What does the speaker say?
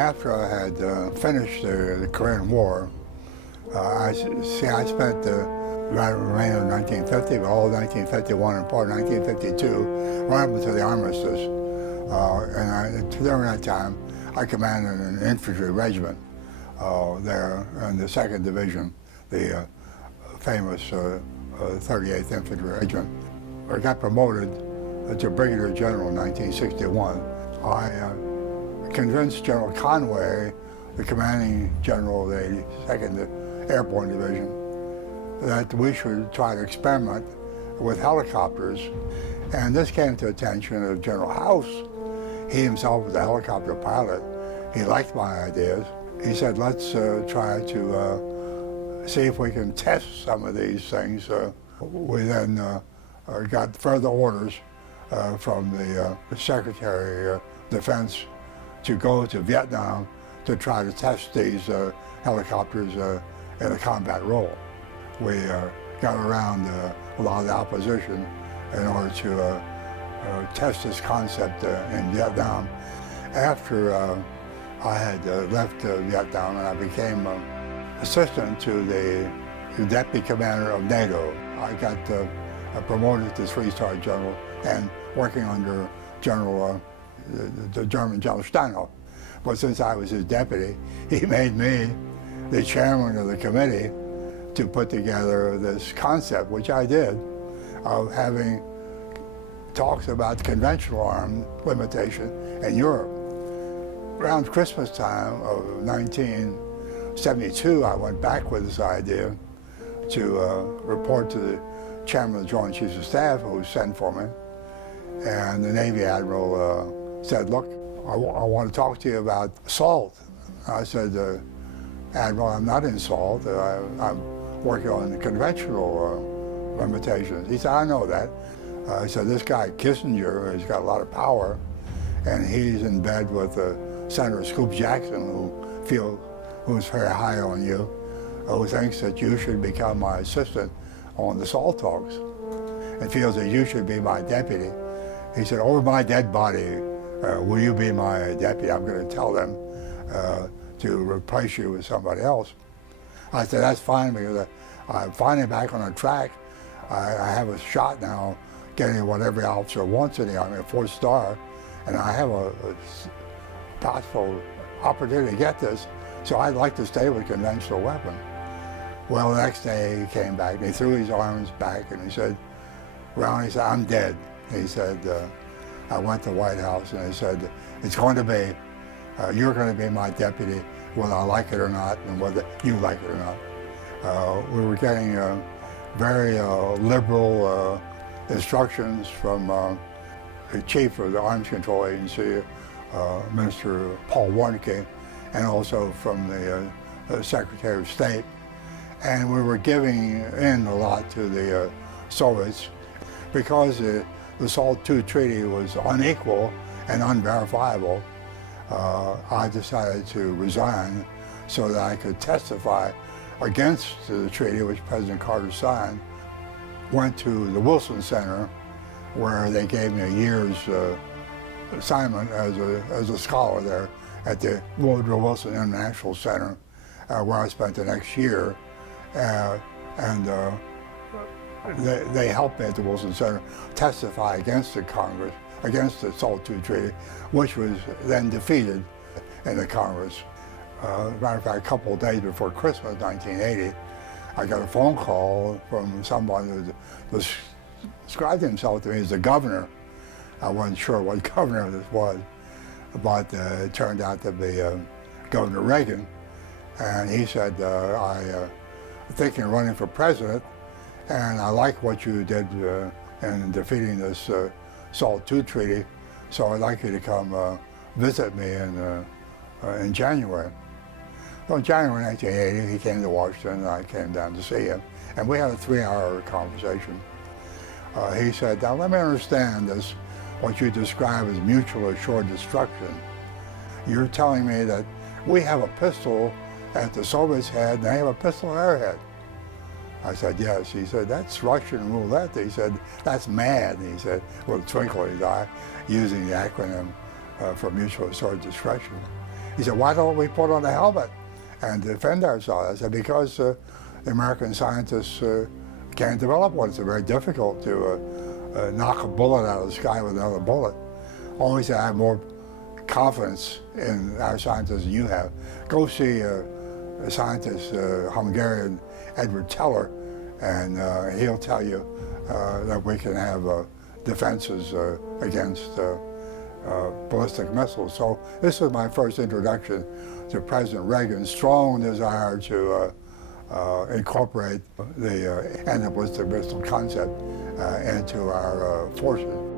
After I had finished the Korean War, I spent the remainder of 1950, but all of 1951 and part of 1952, right up until the armistice. During that time, I commanded an infantry regiment there in the 2nd Division, the famous 38th Infantry Regiment. I got promoted to Brigadier General in 1961. I convinced General Conway, the commanding general of the 2nd Airborne Division, that we should try to experiment with helicopters. And this came to the attention of General House. He himself was a helicopter pilot. He liked my ideas. He said, let's try to see if we can test some of these things. We then got further orders from the Secretary of Defense to go to Vietnam to try to test these helicopters in a combat role. We got around a lot of the opposition in order to test this concept in Vietnam. After I had left Vietnam and I became assistant to the deputy commander of NATO, I got promoted to 3-star general and working under the German General Steinhoff. But since I was his deputy, he made me the chairman of the committee to put together this concept, which I did, of having talks about conventional arm limitation in Europe. Around Christmas time of 1972, I went back with this idea to report to the chairman of the Joint Chiefs of Staff, who sent for me. And the Navy Admiral said, look, I want to talk to you about SALT. I said, Admiral, I'm not in SALT. I'm working on the conventional limitations. He said, I know that. He said, this guy Kissinger, he's got a lot of power, and he's in bed with Senator Scoop Jackson, who's very high on you, who thinks that you should become my assistant on the SALT talks, and feels that you should be my deputy. He said, over my dead body, will you be my deputy? I'm going to tell them to replace you with somebody else. I said, that's fine, because I'm finally back on a track. I have a shot now getting what every officer wants in the Army, a 4-star, and I have a possible opportunity to get this, so I'd like to stay with conventional weapon. Well, the next day he came back and he threw his arms back and he said, Rowny, he said, I'm dead. He said, I went to the White House and he said, it's going to be, you're going to be my deputy, whether I like it or not, and whether you like it or not. We were getting very liberal instructions from the chief of the Arms Control Agency, Minister Paul Warnke, and also from the Secretary of State. And we were giving in a lot to the Soviets because the SALT II treaty was unequal and unverifiable. I decided to resign so that I could testify against the treaty, which President Carter signed. Went to the Wilson Center, where they gave me a year's assignment as a scholar there at the Woodrow Wilson International Center, where I spent the next year. They helped me at the Wilson Center testify against the Congress, against the SALT II treaty, which was then defeated in the Congress. As a matter of fact, a couple of days before Christmas 1980, I got a phone call from someone who described himself to me as the governor. I wasn't sure what governor this was, but it turned out to be Governor Reagan. And he said, I'm thinking of running for president, and I like what you did in defeating this SALT II treaty, so I'd like you to come visit me in January. Well, in January 1980, he came to Washington, and I came down to see him, and we had a 3-hour conversation. He said, now let me understand this, what you describe as mutual assured destruction. You're telling me that we have a pistol at the Soviets' head, and they have a pistol at our head. I said, yes. He said, that's Russian roulette. He said, that's mad. He said, with a twinkle in his eye, using the acronym for mutual assured destruction. He said, why don't we put on a helmet and defend ourselves? I said, because the American scientists can't develop one. It's very difficult to knock a bullet out of the sky with another bullet. Only I have more confidence in our scientists than you have. Go see a scientist, Hungarian Edward Teller, and he'll tell you that we can have defenses against ballistic missiles. So this was my first introduction to President Reagan's strong desire to incorporate the anti-ballistic missile concept into our forces.